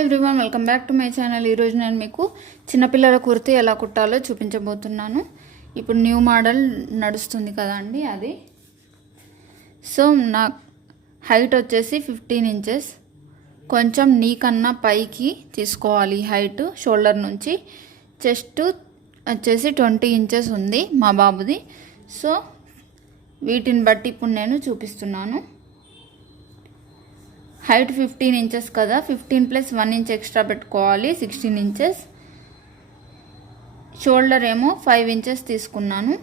Everyone welcome back to my channel. ఈరోజు నేను మీకు చిన్నపిల్లల కుర్తీ ఎలా కుట్టాలో చూపించబోతున్నాను. ఇప్పుడు న్యూ మోడల్ నడుస్తుంది కదా అండి అది. సో నా హైట్ వచ్చేసి 15 ఇంచెస్. కొంచెం నీ కన్నా పైకి తీసుకోవాలి హైట్. షోల్డర్ నుంచి చెస్ట్ వచ్చేసి 20 ఇంచెస్ ఉంది మా బాబుది. సో వీటిని బట్టి ఇప్పుడు నేను చూపిస్తున్నాను. హైట్ 15 ఇంచెస్ కదా, 15 + 1 ఇంచ్ ఎక్స్ట్రా పెట్టుకోవాలి, 16 ఇంచెస్. షోల్డర్ ఏమో 5 ఇంచెస్ తీసుకున్నాను.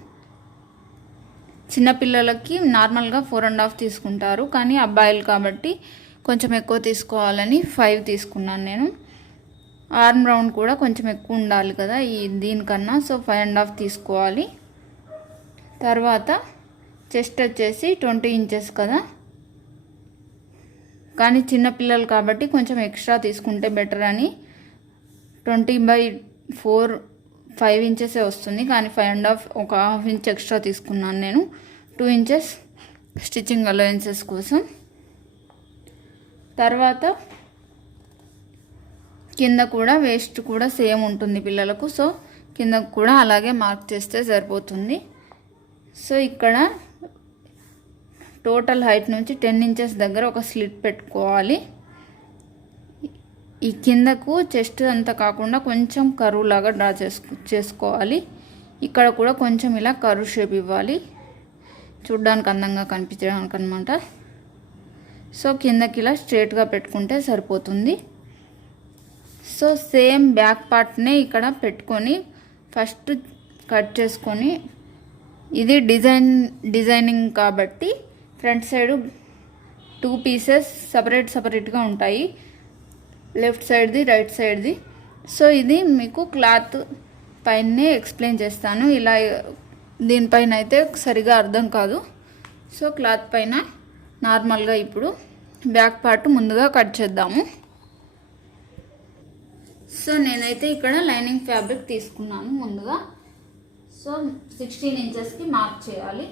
చిన్నపిల్లలకి నార్మల్గా 4.5 తీసుకుంటారు, కానీ అబ్బాయిలు కాబట్టి కొంచెం ఎక్కువ తీసుకోవాలని 5 తీసుకున్నాను నేను. ఆర్మ్ రౌండ్ కూడా కొంచెం ఎక్కువ ఉండాలి కదా దీనికన్నా, సో 5.5 తీసుకోవాలి. తర్వాత చెస్ట్ వచ్చేసి 20 ఇంచెస్ కదా, కానీ చిన్నపిల్లలు కాబట్టి కొంచెం ఎక్స్ట్రా తీసుకుంటే బెటర్ అని 20/4 5 ఇంచెసే వస్తుంది, కానీ 5.5 ఒక ½ ఇంచ్ ఎక్స్ట్రా తీసుకున్నాను నేను. 2 ఇంచెస్ స్టిచ్చింగ్ అలవెన్సెస్ కోసం. తర్వాత కింద కూడా వేస్ట్ కూడా సేమ్ ఉంటుంది పిల్లలకు, సో కింద కూడా అలాగే మార్క్ చేస్తే సరిపోతుంది. సో ఇక్కడ టోటల్ హైట్ నుంచి 10 ఇంచెస్ దగ్గర ఒక స్లిట్ పెట్టుకోవాలి. ఈ కిందకు చెస్ట్ అంతా కాకుండా కొంచెం కరువు లాగా డ్రా చేసుకోవాలి. ఇక్కడ కూడా కొంచెం ఇలా కరువు షేప్ ఇవ్వాలి, చూడ్డానికి అందంగా కనిపించడానికి అనమాట. సో కిందకి ఇలా స్ట్రేట్గా పెట్టుకుంటే సరిపోతుంది. సో సేమ్ బ్యాక్ పార్ట్నే ఇక్కడ పెట్టుకొని ఫస్ట్ కట్ చేసుకొని, ఇది డిజైనింగ్ కాబట్టి ఫ్రంట్ సైడ్ 2 పీసెస్ సపరేట్గా ఉంటాయి, లెఫ్ట్ సైడ్ది రైట్ సైడ్ది. సో ఇది మీకు క్లాత్ పైనే ఎక్స్ప్లెయిన్ చేస్తాను. ఇలా దీనిపైన అయితే సరిగా అర్థం కాదు. సో క్లాత్ పైన నార్మల్గా ఇప్పుడు బ్యాక్ పార్ట్ ముందుగా కట్ చేద్దాము. సో నేనైతే ఇక్కడ లైనింగ్ ఫ్యాబ్రిక్ తీసుకున్నాను ముందుగా. సో 16 ఇంచెస్కి మార్క్ చేయాలి.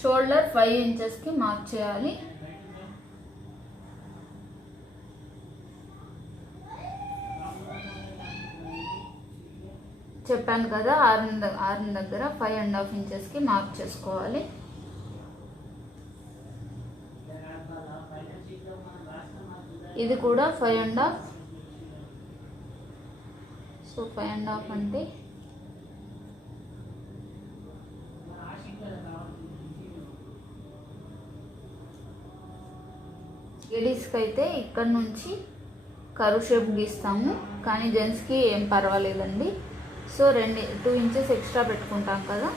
షోల్డర్ 5 ఇంచెస్కి మార్క్ చేయాలి. చెప్పాను కదా, ఆర్మ్ దగ్గర 5.5 ఇంచెస్కి మార్క్ చేసుకోవాలి. ఇది కూడా 5.5. సో 5.5 అంటే లేడీస్కి అయితే ఇక్కడ నుంచి కర్వ్ షేప్ గీస్తాము, కానీ జెంట్స్కి ఏం పర్వాలేదండి. సో 2 ఇంచెస్ ఎక్స్ట్రా పెట్టుకుంటాం కదా,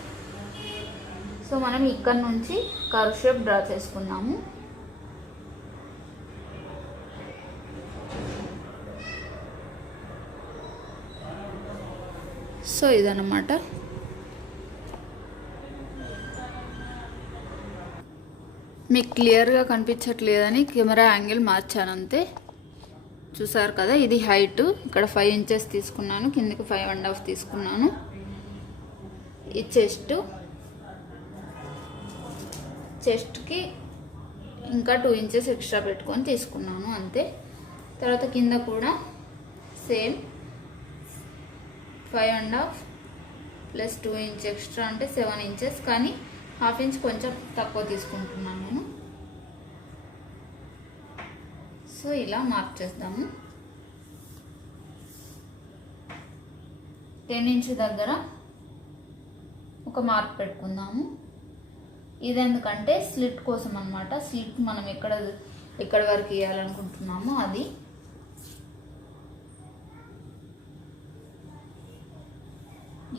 సో మనం ఇక్కడ నుంచి కర్వ్ షేప్ డ్రా చేసుకున్నాము. సో ఇదన్నమాట. మీకు క్లియర్గా కనిపించట్లేదని కెమెరా యాంగిల్ మార్చాను అంతే. చూసారు కదా, ఇది హైట్. ఇక్కడ 5 ఇంచెస్ తీసుకున్నాను, కిందకి 5.5 తీసుకున్నాను. ఈ చెస్ట్కి ఇంకా 2 ఇంచెస్ ఎక్స్ట్రా పెట్టుకొని తీసుకున్నాను అంతే. తర్వాత కింద కూడా సేమ్ 5.5 + 2 ఇంచ్ ఎక్స్ట్రా అంటే 7 ఇంచెస్, కానీ ½ ఇంచ్ కొంచెం తక్కువ తీసుకుంటున్నాను నేను. సో ఇలా మార్క్ చేద్దాము. 10 ఇంచ్ దగ్గర ఒక మార్క్ పెట్టుకుందాము. ఇది ఎందుకంటే స్లిట్ కోసం అన్నమాట. స్లిట్ మనం ఎక్కడ వరకు వేయాలనుకుంటున్నామో అది.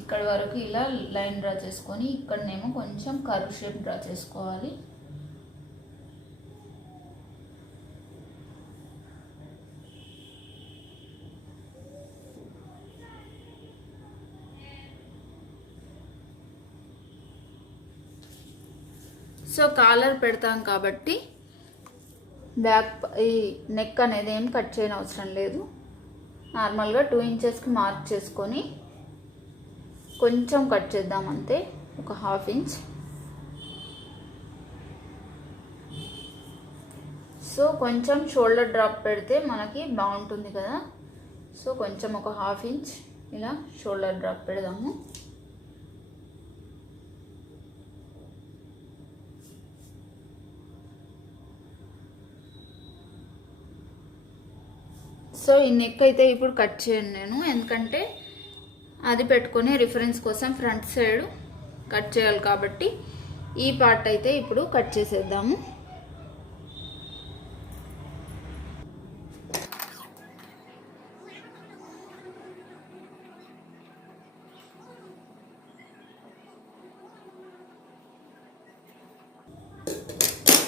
ఇక్కడ వరకు ఇలా లైన్ డ్రా చేసుకొని, ఇక్కడనేమో కొంచెం కర్వ్ షేప్ డ్రా చేసుకోవాలి. సో కాలర్ పెడతాం కాబట్టి ఈ నెక్ అనేది ఏం కట్ చేయని అవసరం లేదు. నార్మల్గా 2 ఇంచెస్కి మార్క్ చేసుకొని కొంచెం కట్ చేద్దాం అంతే. ఒక 1/2 ఇంచ్. సో కొంచెం షోల్డర్ డ్రాప్ పెడితే మనకి బాగుంటుంది కదా. సో కొంచెం ఒక 1/2 ఇంచ్ ఇలా షోల్డర్ డ్రాప్ పెడదాము. సో ఈ నెక్ అయితే ఇప్పుడు కట్ చేయను నేను, ఎందుకంటే అది పెట్టుకొని రిఫరెన్స్ కోసం ఫ్రంట్ సైడ్ కట్ చేయాలి కాబట్టి ఈ పార్ట్ అయితే ఇప్పుడు కట్ చేసేద్దాము.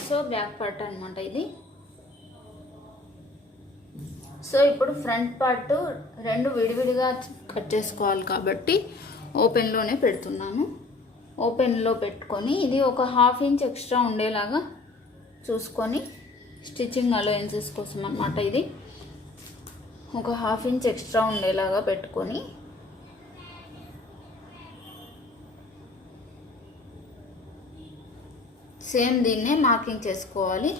సో బ్యాక్ పార్ట్ అన్నమాట ఇది. సో ఇప్పుడు ఫ్రంట్ పార్ట్ రెండు విడివిడిగా కట్ చేసుకోవాలి కాబట్టి ఓపెన్లోనే పెడుతున్నాను. ఓపెన్లో పెట్టుకొని ఇది ఒక 1/2 ఇంచ్ ఎక్స్ట్రా ఉండేలాగా చూసుకొని స్టిచ్చింగ్ అలవెన్సెస్ కోసం అన్నమాట. ఇది ఒక 1/2 ఇంచ్ ఎక్స్ట్రా ఉండేలాగా పెట్టుకొని సేమ్ దీన్నే మార్కింగ్ చేసుకోవాలి.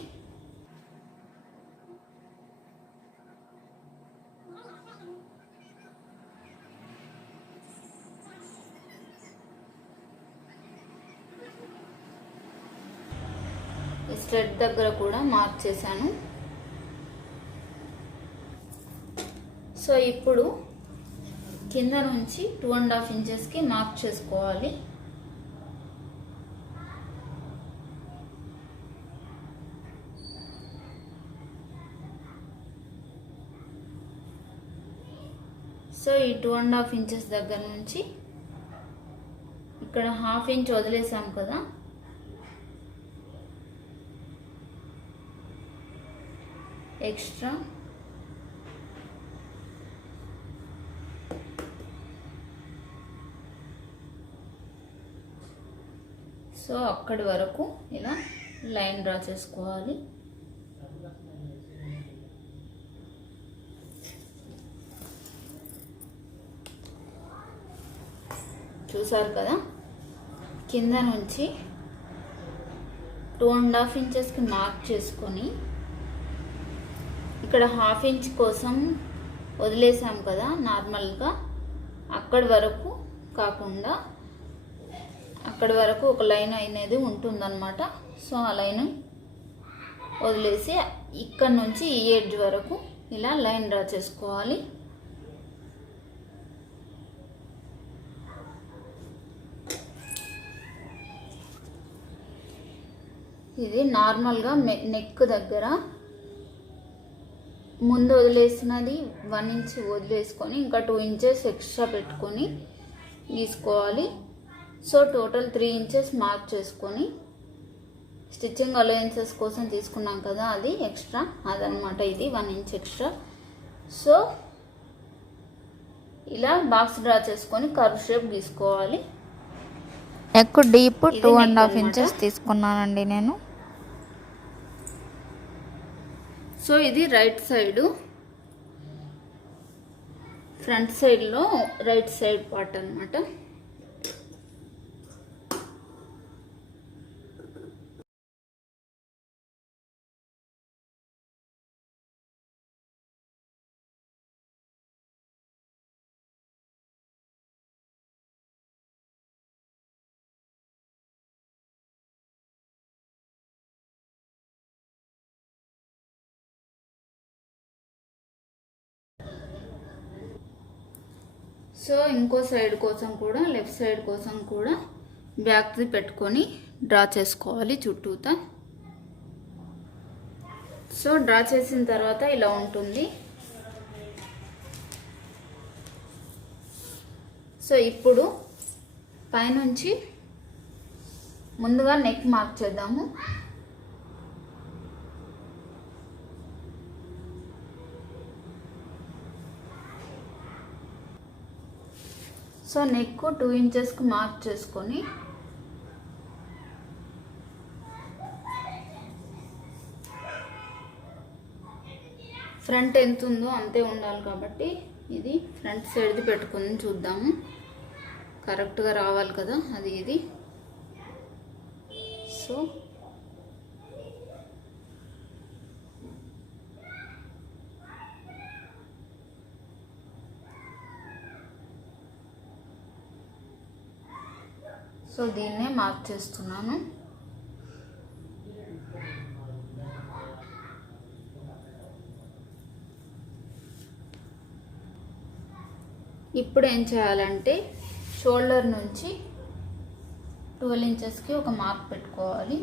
స్ట్రెడ్ దగ్గర కూడా మార్క్ చేశాను. సో ఇప్పుడు కింద నుంచి 2.5 ఇంచెస్కి మార్క్ చేసుకోవాలి. సో ఈ 2.5 ఇంచెస్ దగ్గర నుంచి ఇక్కడ 1/2 ఇంచ్ వదిలేసాం కదా, ఎక్స్ట్రా సో అక్కడి వరకు ఇలా లైన్ డ్రా చేసుకోవాలి. చూసారు కదా, కింద నుంచి 2.5 ఇంచెస్కి మార్క్ చేసుకొని ఇక్కడ 1/2 ఇంచ్ కోసం వదిలేసాం కదా నార్మల్గా, అక్కడి వరకు కాకుండా అక్కడి వరకు ఒక లైన్ అనేది ఉంటుందన్నమాట. సో ఆ లైన్ వదిలేసి ఇక్కడ నుంచి ఈ ఎడ్జ్ వరకు ఇలా లైన్ డ్రా చేసుకోవాలి. ఇది నార్మల్గా నెక్ దగ్గర ముందు వదిలేసినది 1 ఇంచ్ వదిలేసుకొని ఇంకా 2 ఇంచెస్ ఎక్స్ట్రా పెట్టుకొని గీసుకోవాలి. సో టోటల్ 3 ఇంచెస్ మార్క్ చేసుకొని స్టిచ్చింగ్ అలవెన్సెస్ కోసం తీసుకున్నాం కదా, అది ఎక్స్ట్రా, అదనమాట ఇది 1 ఇంచ్ ఎక్స్ట్రా. సో ఇలా బాక్స్ డ్రా చేసుకొని కర్వ్ షేప్ గీసుకోవాలి. నెక్ డీప్ 2.5 ఇంచెస్ తీసుకున్నానండి నేను. సో ఇది రైట్ సైడు, ఫ్రంట్ సైడ్లో రైట్ సైడ్ పార్ట్ అన్నమాట. సో ఇంకో సైడ్ కోసం కూడా, లెఫ్ట్ సైడ్ కోసం కూడా బ్యాక్ది పెట్టుకొని డ్రా చేసుకోవాలి చుట్టూతా. సో డ్రా చేసిన తర్వాత ఇలా ఉంటుంది. సో ఇప్పుడు పైనుంచి ముందుగా నెక్ మార్క్ చేద్దాము. సో నెక్ 2 ఇంచెస్కి మార్క్ చేసుకొని ఫ్రంట్ ఎంత ఉందో అంతే ఉండాలి కాబట్టి ఇది ఫ్రంట్ సైడ్ది పెట్టుకొని చూద్దాము, కరెక్ట్గా రావాలి కదా అది. ఇది సో దీన్నే మార్క్ చేస్తున్నాను. ఇప్పుడు ఏం చేయాలంటే షోల్డర్ నుంచి 12 ఇంచెస్కి ఒక మార్క్ పెట్టుకోవాలి.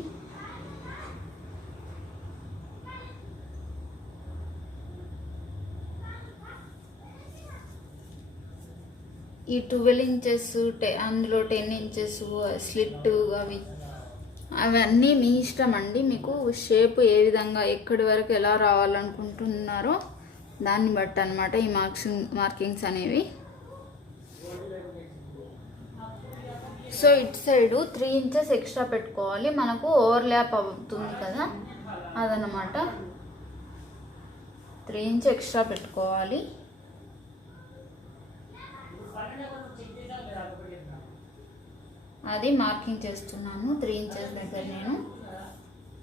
ఈ 12 ఇంచెస్ అందులో 10 ఇంచెస్ స్లిట్ అవన్నీ మీ ఇష్టం అండి. మీకు షేప్ ఏ విధంగా ఎక్కడి వరకు ఎలా రావాలనుకుంటున్నారో దాన్ని బట్టి అన్నమాట ఈ మార్కింగ్స్ అనేవి. సో ఇటు సైడు 3 ఇంచెస్ ఎక్స్ట్రా పెట్టుకోవాలి, మనకు ఓవర్లాప్ అవుతుంది కదా అదనమాట. 3 ఇంచెస్ ఎక్స్ట్రా పెట్టుకోవాలి. అది మార్కింగ్ చేస్తున్నాను 3 ఇంచెస్ దగ్గర నేను.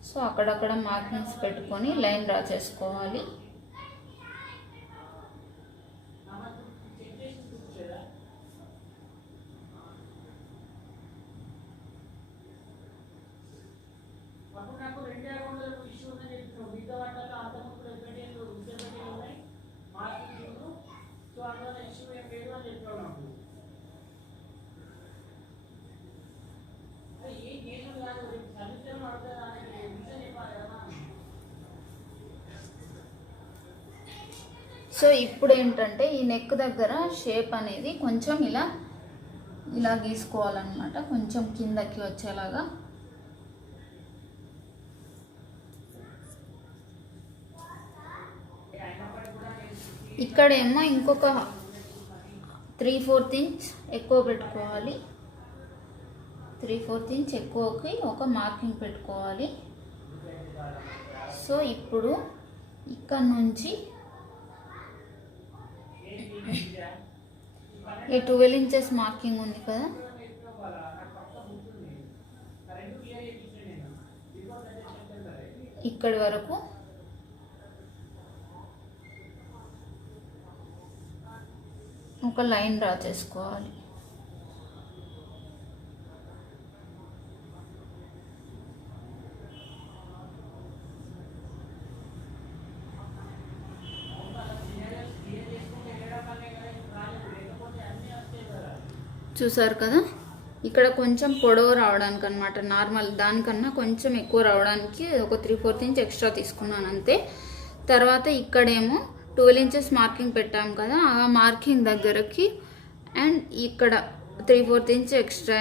సో అక్కడక్కడ మార్కింగ్స్ పెట్టుకొని లైన్ డ్రా చేసుకోవాలి. సో ఇప్పుడు ఏంటంటే ఈ నెక్ దగ్గర షేప్ అనేది కొంచెం ఇలా గీసుకోవాలన్నమాట, కొంచెం కిందకి వచ్చేలాగా. ఇక్కడేమో ఇంకొక 3/4 ఇంచ్ ఎక్కువ పెట్టుకోవాలి. 3/4 ఇంచ్ ఎక్కువకి ఒక మార్కింగ్ పెట్టుకోవాలి. సో ఇప్పుడు ఇక్కడ నుంచి ఈ 12 ఇంచెస్ మార్కింగ్ ఉంది కదా, ఇక్కడి వరకు ఒక లైన్ డ్రా చేసుకోవాలి. చూసారు కదా, ఇక్కడ కొంచెం పొడవు రావడానికి అనమాట, నార్మల్ దానికన్నా కొంచెం ఎక్కువ రావడానికి ఒక 3/4 ఇంచ్ ఎక్స్ట్రా తీసుకున్నాను అంతే. తర్వాత ఇక్కడేమో 12 ఇంచెస్ మార్కింగ్ పెట్టాము కదా, ఆ మార్కింగ్ దగ్గరకి అండ్ ఇక్కడ 3/4 ఇంచ్ ఎక్స్ట్రా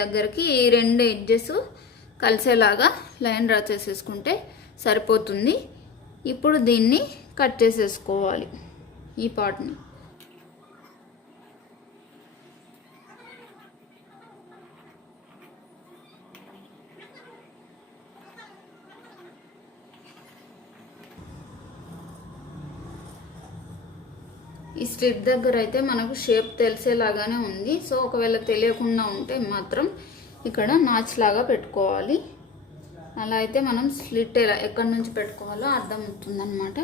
దగ్గరకి ఈ 2 ఎడ్జెస్ కలిసేలాగా లైన్ డ్రా చేసేసుకుంటే సరిపోతుంది. ఇప్పుడు దీన్ని కట్ చేసేసుకోవాలి ఈ పార్ట్ని. ఈ స్ట్రిప్ దగ్గర అయితే మనకు షేప్ తెలిసేలాగానే ఉంది. సో ఒకవేళ తెలియకుండా ఉంటే మాత్రం ఇక్కడ నాచ్ లాగా పెట్టుకోవాలి. అలా అయితే మనం స్లిట్ ఎక్కడి నుంచి పెట్టుకోవాలో అర్థమవుతుంది అన్నమాట.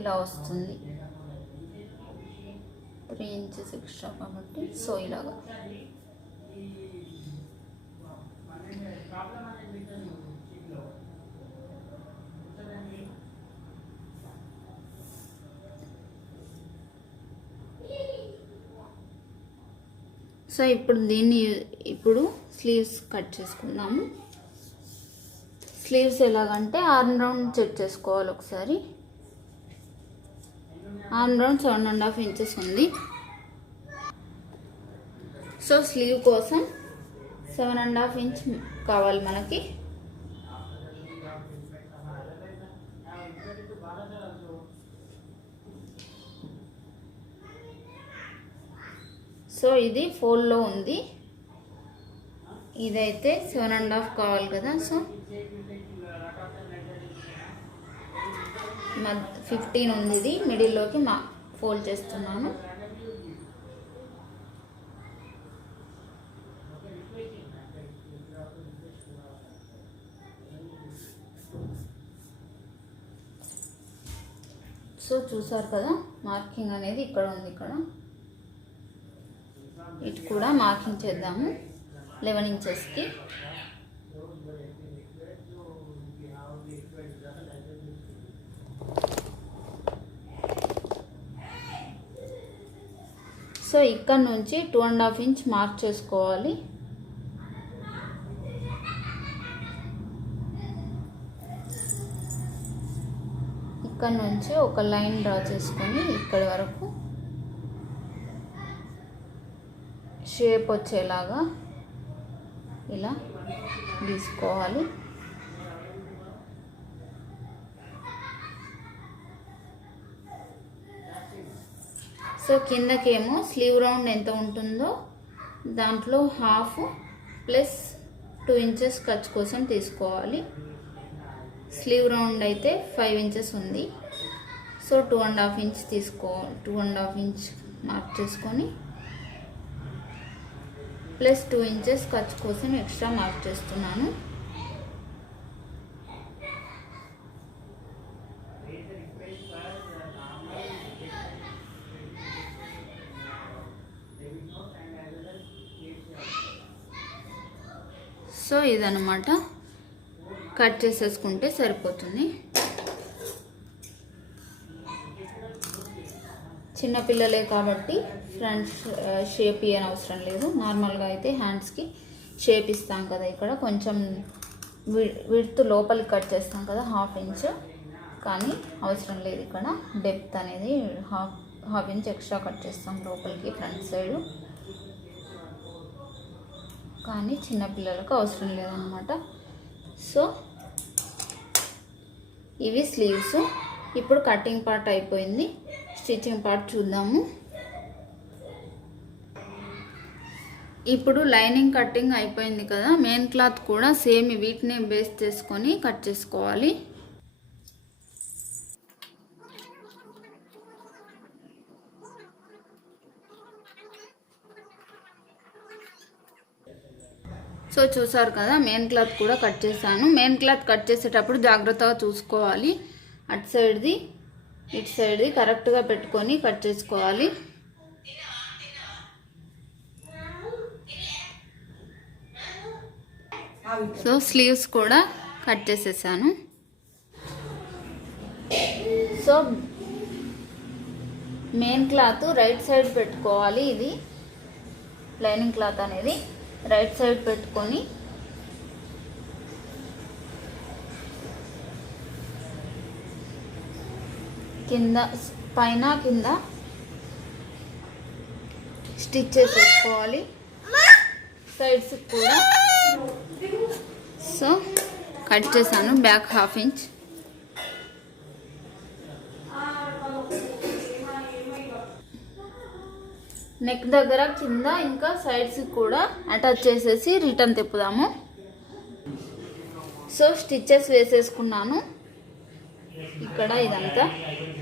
ఇలా వస్తుంది 3 ఇంచెస్ ఎక్స్ట్రా కాబట్టి. సో ఇలాగా సో ఇప్పుడు స్లీవ్స్ కట్ చేసుకుందాము. స్లీవ్స్ ఎలాగంటే ఆర్మ్ రౌండ్ చెక్ చేసుకోవాలి ఒకసారి. ఆర్మ్ రౌండ్ 7.5 ఇంచెస్ ఉంది. సో స్లీవ్ కోసం 7.5 ఇంచ్ కావాలి మనకి. సో ఇది 4లో ఉంది, ఇదైతే 7.5 కావాలి కదా. సో 15 ఉంది, ఇది మిడిల్లోకి ఫోల్డ్ చేస్తున్నాను. సో చూసారు కదా, మార్కింగ్ అనేది ఇక్కడ ఉంది. ఇక్కడ ఇటు కూడా మార్కింగ్ చేద్దాము 11 ఇంచెస్కి. సో ఇక్కడ నుంచి 2.5 ఇంచ్ మార్క్ చేసుకోవాలి. ఇక్కడ నుంచి ఒక లైన్ డ్రా చేసుకొని ఇక్కడి వరకు షేప్ వచ్చేలాగా ఇలా గీసుకోవాలి. సో కిందకేమో స్లీవ్ రౌండ్ ఎంత ఉంటుందో దాంట్లో హాఫ్ ప్లస్ 2 ఇంచెస్ ఖర్చు కోసం తీసుకోవాలి. స్లీవ్ రౌండ్ అయితే 5 ఇంచెస్ ఉంది. సో 2.5 ఇంచ్ 2.5 ఇంచ్ మార్క్ చేసుకొని ప్లస్ 2 ఇంచెస్ ఖర్చు కోసం ఎక్స్ట్రా మార్క్ చేస్తున్నాను. సో ఇదన్నమాట, కట్ చేసేసుకుంటే సరిపోతుంది. చిన్నపిల్లలే కాబట్టి ఫ్రంట్ షేప్ ఇవ్వని అవసరం లేదు. నార్మల్గా అయితే హ్యాండ్స్కి షేప్ ఇస్తాం కదా, ఇక్కడ కొంచెం విడ్త్ లోపలికి కట్ చేస్తాం కదా 1/2 ఇంచ్, కానీ అవసరం లేదు. ఇక్కడ డెప్త్ అనేది హాఫ్ ఇంచ్ ఎక్స్ట్రా కట్ చేస్తాం లోపలికి ఫ్రంట్ సైడు, కానీ చిన్నపిల్లలకు అవసరం లేదన్నమాట. సో ఇవి స్లీవ్స్. ఇప్పుడు కటింగ్ పార్ట్ అయిపోయింది, స్టిచ్చింగ్ పార్ట్ చూద్దాము. ఇప్పుడు లైనింగ్ కటింగ్ అయిపోయింది కదా, మెయిన్ క్లాత్ కూడా సేమ్ వీటిని బేస్ చేసుకొని కట్ చేసుకోవాలి. సో చూసారు కదా, మెయిన్ క్లాత్ కూడా కట్ చేశాను. మెయిన్ క్లాత్ కట్ చేసేటప్పుడు జాగ్రత్తగా చూసుకోవాలి, అటు సైడ్ది ఇటు సైడ్ది కరెక్ట్గా పెట్టుకొని కట్ చేసుకోవాలి. సో స్లీవ్స్ కూడా కట్ చేసేసాను. So main cloth right side పెట్టుకోవాలి. ఇది లైనింగ్ క్లాత్ అనేది రైట్ సైడ్ పెట్టుకొని పైన కింద స్టిచ్ చేసేసుకోవాలి, సైడ్స్ కూడా. సో కట్ చేశాను బ్యాక్ 1/2 ఇంచ్. నెక్ దగ్గర కింద ఇంకా సైడ్స్ కూడా అటాచ్ చేసేసి రిటర్న్ తిప్పుదాము. సో స్టిచ్చెస్ వేసేసుకున్నాను ఇక్కడ ఇదంతా.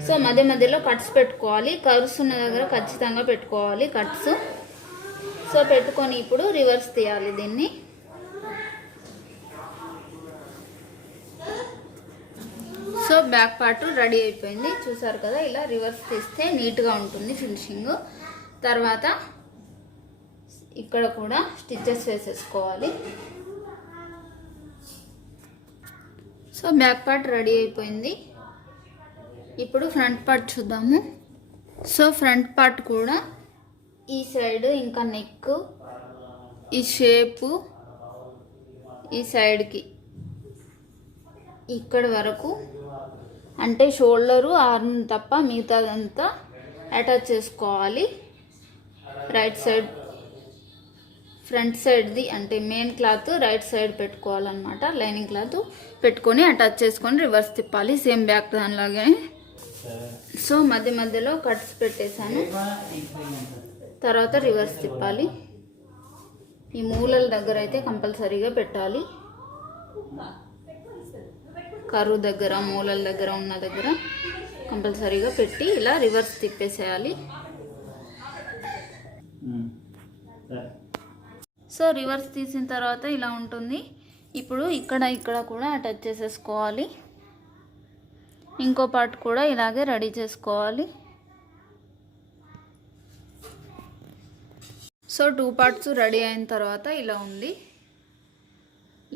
సో మధ్య మధ్యలో కట్స్ పెట్టుకోవాలి, కర్వ్స్ ఉన్న దగ్గర ఖచ్చితంగా పెట్టుకోవాలి కట్స్. సో పెట్టుకొని ఇప్పుడు రివర్స్ తీయాలి దీన్ని. సో బ్యాక్ పార్ట్ రెడీ అయిపోయింది, చూసారు కదా. ఇలా రివర్స్ తీస్తే నీట్గా ఉంటుంది ఫినిషింగ్. తర్వాత ఇక్కడ కూడా స్టిచ్చెస్ వేసేసుకోవాలి. సో బ్యాక్ పార్ట్ రెడీ అయిపోయింది. ఇప్పుడు ఫ్రంట్ పార్ట్ చూద్దాము. సో ఫ్రంట్ పార్ట్ కూడా ఈ సైడ్ ఇంకా నెక్, ఈ షేపు, ఈ సైడ్కి ఇక్కడ వరకు, అంటే షోల్డరు ఆర్మ్ తప్ప మిగతాదంతా అటాచ్ చేసుకోవాలి. రైట్ సైడ్ ఫ్రంట్ సైడ్ది అంటే మెయిన్ క్లాత్ రైట్ సైడ్ పెట్టుకోవాలన్నమాట. లైనింగ్ క్లాత్ పెట్టుకొని అటాచ్ చేసుకొని రివర్స్ తిప్పాలి, సేమ్ బ్యాక్ దానిలాగే. సో మధ్య మధ్యలో కట్స్ పెట్టేశాను. తర్వాత రివర్స్ తిప్పాలి. ఈ మూలల దగ్గర అయితే కంపల్సరీగా పెట్టాలి. కరువు దగ్గర, మూలల దగ్గర ఉన్న దగ్గర కంపల్సరీగా పెట్టి ఇలా రివర్స్ తిప్పేసేయాలి. సో రివర్స్ తీసిన తర్వాత ఇలా ఉంటుంది. ఇప్పుడు ఇక్కడ కూడా అటాచ్ చేసేసుకోవాలి. ఇంకో పార్ట్ కూడా ఇలాగే రెడీ చేసుకోవాలి. సో 2 పార్ట్స్ రెడీ అయిన తర్వాత ఇలా ఉంది.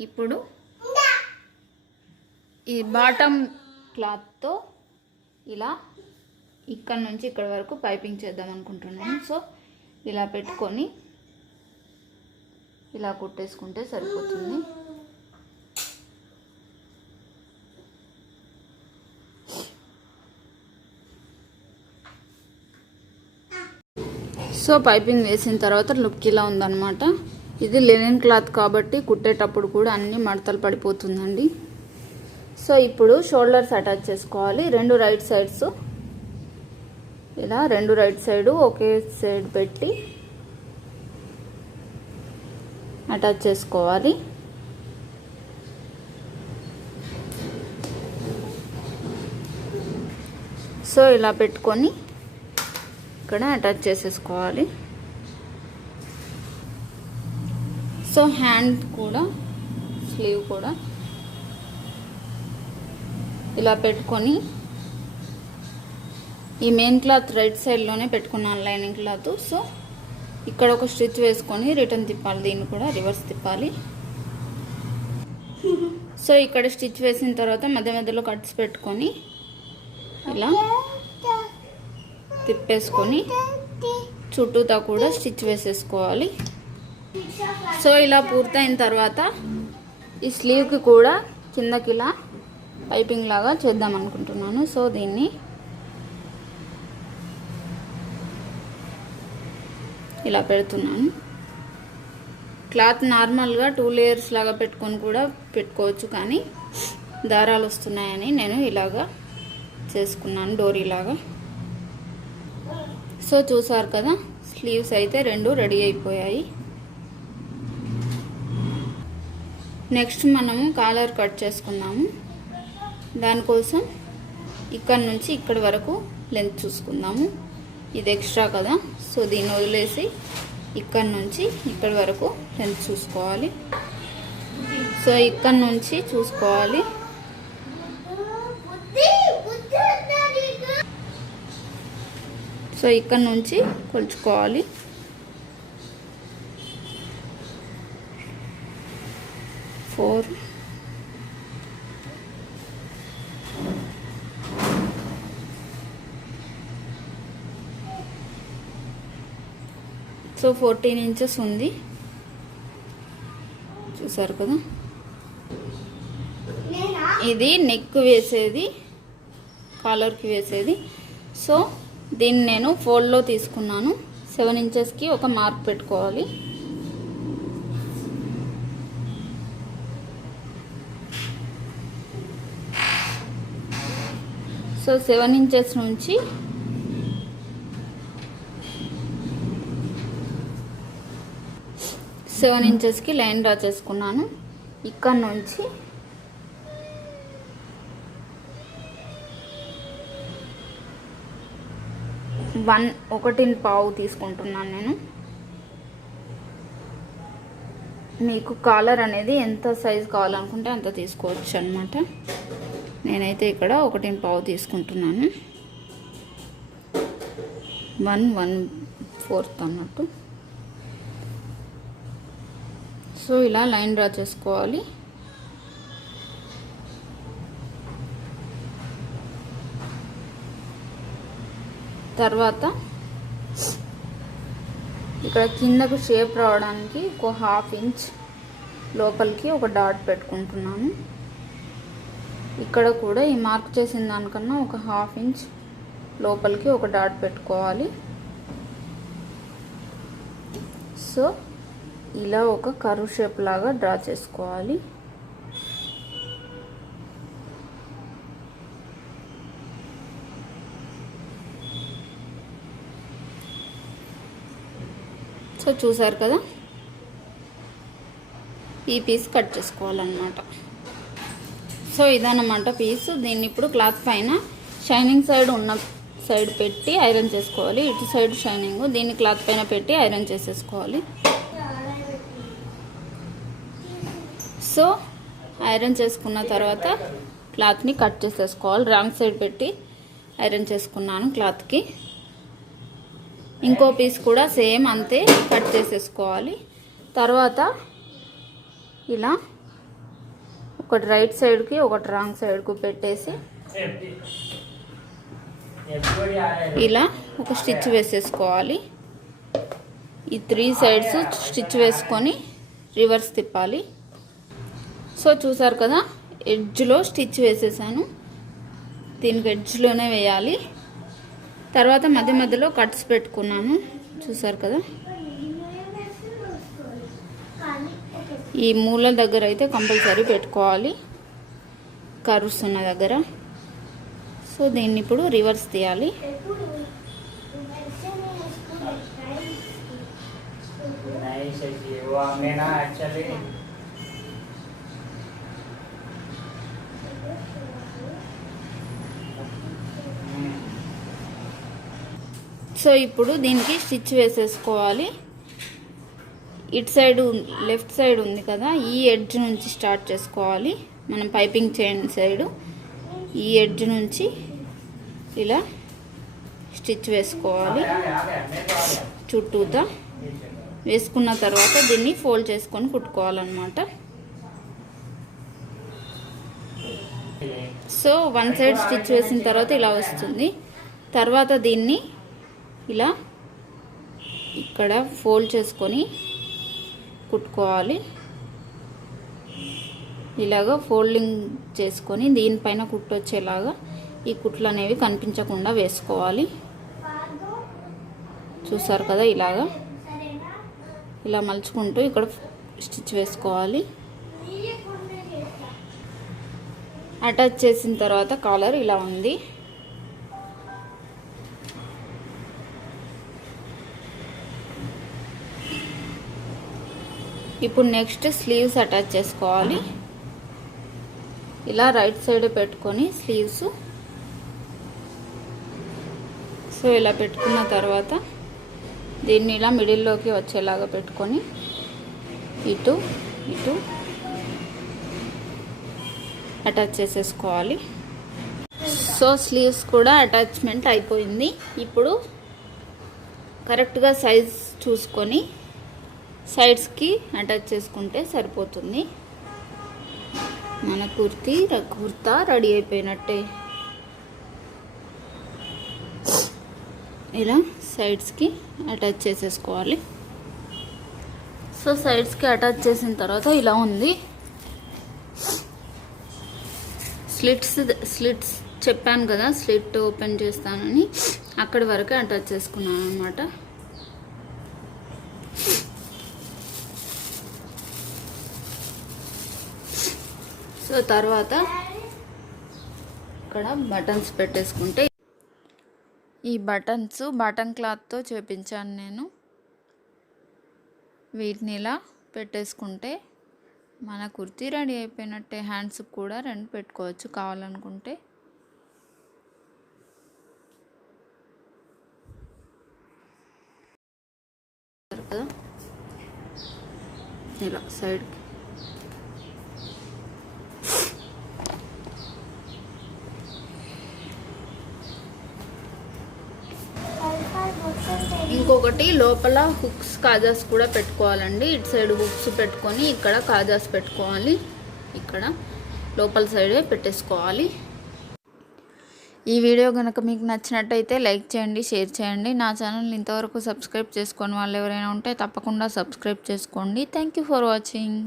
ఇప్పుడు ఈ బాటమ్ క్లాత్తో ఇలా ఇక్కడ నుంచి ఇక్కడ వరకు పైపింగ్ చేద్దాం అనుకుంటున్నాను. సో ఇలా పెట్టుకొని ఇలా కుట్టేసుకుంటే సరిపోతుంది. సో పైపింగ్ వేసిన తర్వాత లుక్ ఇలా ఉందన్నమాట. ఇది లెనిన్ క్లాత్ కాబట్టి కుట్టేటప్పుడు కూడా అన్ని మడతలు పడిపోతుందండి. సో ఇప్పుడు షోల్డర్స్ అటాచ్ చేసుకోవాలి. 2 రైట్ సైడ్స్ ఇలా 2 రైట్ సైడ్ ఒకే సైడ్ పెట్టి అటాచ్ చేసుకోవాలి. సో ఇలా పెట్టుకొని ఇక్కడ అటాచ్ చేసేసుకోవాలి. సో హ్యాండ్ కూడా, స్లీవ్ కూడా ఇలా పెట్టుకొని ఈ మెయిన్ క్లాత్ రైట్ సైడ్లోనే పెట్టుకున్నాను లైనింగ్ క్లాత్. సో ఇక్కడ ఒక స్టిచ్ వేసుకొని రిటర్న్ తిప్పాలి. దీన్ని కూడా రివర్స్ తిప్పాలి. సో ఇక్కడ స్టిచ్ వేసిన తర్వాత మధ్య మధ్యలో కట్స్ పెట్టుకొని ఇలా తిప్పేసుకొని చుట్టూతా కూడా స్టిచ్ వేసేసుకోవాలి. సో ఇలా పూర్తయిన తర్వాత ఈ స్లీవ్కి కూడా కిందకి ఇలా పైపింగ్ లాగా చేద్దాం అనుకుంటున్నాను. సో దీన్ని ఇలా పెడుతున్నాను. క్లాత్ నార్మల్గా 2 లేయర్స్ లాగా పెట్టుకొని కూడా పెట్టుకోవచ్చు, కానీ దారాలు వస్తున్నాయని నేను ఇలాగా చేసుకున్నాను, డోరీలాగా. సో చూసారు కదా, స్లీవ్స్ అయితే 2 రెడీ అయిపోయాయి. నెక్స్ట్ మనము కాలర్ కట్ చేసుకుందాము. దానికోసం ఇక్కడ నుంచి ఇక్కడ వరకు లెంత్ చూసుకుందాము. ఇది ఎక్స్ట్రా కదా, సో దీన్ని వదిలేసి ఇక్కడ నుంచి ఇక్కడ వరకు లెంత్ చూసుకోవాలి. సో ఇక్కడ నుంచి చూసుకోవాలి. సో ఇక్కడ నుంచి కొలుచుకోవాలి. ఫోర్, సో 14 ఇంచెస్ ఉంది, చూసారు కదా. ఇది నెక్ వేసేది, కాలర్కి వేసేది. సో దీన్ని నేను ఫోల్డ్లో తీసుకున్నాను. 7 ఇంచెస్కి ఒక మార్క్ పెట్టుకోవాలి. సో 7 ఇంచెస్ నుంచి సెవెన్ ఇంచెస్కి లైన్ డ్రా చేసుకున్నాను. ఇక్కడ నుంచి ఒకటి పావు తీసుకుంటున్నాను నేను. మీకు కాలర్ అనేది ఎంత సైజు కావాలనుకుంటే అంత తీసుకోవచ్చు అన్నమాట. నేనైతే ఇక్కడ 1 పావు తీసుకుంటున్నాను. 1/4 అన్నట్టు. సో ఇలా లైన్ డ్రా చేసుకోవాలి. తర్వాత ఇక్కడ కిందకు షేప్ రావడానికి ఒక 1/2 ఇంచ్ లోపలికి ఒక డాట్ పెట్టుకుంటున్నాను. ఇక్కడ కూడా ఈ మార్క్ చేసిన దానికన్నా ఒక 1/2 ఇంచ్ లోపలికి ఒక డాట్ పెట్టుకోవాలి. సో ఇలా ఒక కర్వ్ షేప్ లాగా డ్రా చేసుకోవాలి. సో చూసారు కదా, ఈ పీస్ కట్ చేసుకోవాలన్నమాట. సో ఇదన్నమాట పీస్. దీన్ని ఇప్పుడు క్లాత్ పైన షైనింగ్ సైడ్ ఉన్న సైడ్ పెట్టి ఐరన్ చేసుకోవాలి. ఇటు సైడ్ షైనింగ్, దీన్ని క్లాత్ పైన పెట్టి ఐరన్ చేసేసుకోవాలి. సో ఐరన్ చేసుకున్న తర్వాత క్లాత్ని కట్ చేసేసుకోవాలి. రాంగ్ సైడ్ పెట్టి ఐరన్ చేసుకున్నాను క్లాత్కి. ఇంకో పీస్ కూడా సేమ్ అంతే కట్ చేసేసుకోవాలి. తర్వాత ఇలా ఒకటి రైట్ సైడ్కి ఒకటి రాంగ్ సైడ్కు పెట్టేసి ఇలా ఒక స్టిచ్ వేసేసుకోవాలి. ఈ 3 సైడ్స్ స్టిచ్ వేసుకొని రివర్స్ తిప్పాలి. సో చూసారు కదా, ఎడ్జ్లో స్టిచ్ వేసేసాను. దీనికి ఎడ్జ్లోనే వేయాలి. తర్వాత మధ్య మధ్యలో కట్స్ పెట్టుకున్నాను. చూసారు కదా, ఈ మూల దగ్గర అయితే కంపల్సరీ పెట్టుకోవాలి, కర్వ్స్ ఉన్న దగ్గర. సో దీన్ని ఇప్పుడు రివర్స్ తీయాలి. సో ఇప్పుడు దీనికి స్టిచ్ వేసేసుకోవాలి. ఇటు సైడ్ లెఫ్ట్ సైడ్ ఉంది కదా, ఈ ఎడ్జ్ నుంచి స్టార్ట్ చేసుకోవాలి. మనం పైపింగ్ చేయని సైడు ఈ ఎడ్జ్ నుంచి ఇలా స్టిచ్ వేసుకోవాలి. చుట్టూతా వేసుకున్న తర్వాత దీన్ని ఫోల్డ్ చేసుకొని కుట్టుకోవాలన్నమాట. సో 1 సైడ్ స్టిచ్ వేసిన తర్వాత ఇలా వస్తుంది. తర్వాత దీన్ని ఇలా ఇక్కడ ఫోల్డ్ చేసుకొని కుట్టుకోవాలి. ఇలాగా ఫోల్డింగ్ చేసుకొని దీనిపైన కుట్టు వచ్చేలాగా ఈ కుట్లు అనేవి కనిపించకుండా వేసుకోవాలి. చూసారు కదా, ఇలాగా ఇలా మలుచుకుంటూ ఇక్కడ స్టిచ్ వేసుకోవాలి. అటాచ్ చేసిన తర్వాత కాలర్ ఇలా ఉంది. ఇప్పుడు నెక్స్ట్ స్లీవ్స్ అటాచ్ చేసుకోవాలి. ఇలా రైట్ సైడ్ పెట్టుకొని స్లీవ్స్, సో ఇలా పెట్టుకున్న తర్వాత దీన్ని ఇలా మిడిల్లోకి వచ్చేలాగా పెట్టుకొని ఇటు ఇటు అటాచ్ చేసేసుకోవాలి. సో స్లీవ్స్ కూడా అటాచ్మెంట్ అయిపోయింది. ఇప్పుడు కరెక్ట్గా సైజ్ చూసుకొని సైడ్స్కి అటాచ్ చేసుకుంటే సరిపోతుంది. మన కుర్తా రెడీ అయిపోయినట్టే. ఇలా సైడ్స్కి అటాచ్ చేసేసుకోవాలి. సో సైడ్స్కి అటాచ్ చేసిన తర్వాత ఇలా ఉంది. స్లిట్స్ చెప్పాను కదా, స్లిట్ ఓపెన్ చేస్తానని, అక్కడి వరకే అటాచ్ చేసుకున్నాను అన్నమాట. సో తర్వాత ఇక్కడ బటన్స్ పెట్టేసుకుంటే, ఈ బటన్స్ బటన్ క్లాత్తో చేపించాను నేను. వీటిని ఇలా పెట్టేసుకుంటే మన కుర్తీ రెడీ అయిపోయినట్టే. హ్యాండ్స్ కూడా 2 పెట్టుకోవచ్చు కావాలనుకుంటే. కదా ఇలా సైడ్కి ఇంకొకటి లోపల హుక్స్ కాజాస్ కూడా పెట్టుకోవాలండి. ఇటు సైడ్ హుక్స్ పెట్టుకొని ఇక్కడ కాజాస్ పెట్టుకోవాలి. ఇక్కడ లోపల సైడే పెట్టేసుకోవాలి. ఈ వీడియో కనుక మీకు నచ్చినట్టయితే లైక్ చేయండి, షేర్ చేయండి. నా ఛానల్ ఇంతవరకు సబ్స్క్రైబ్ చేసుకొని వాళ్ళు ఎవరైనా ఉంటే తప్పకుండా సబ్స్క్రైబ్ చేసుకోండి. Thank you for watching.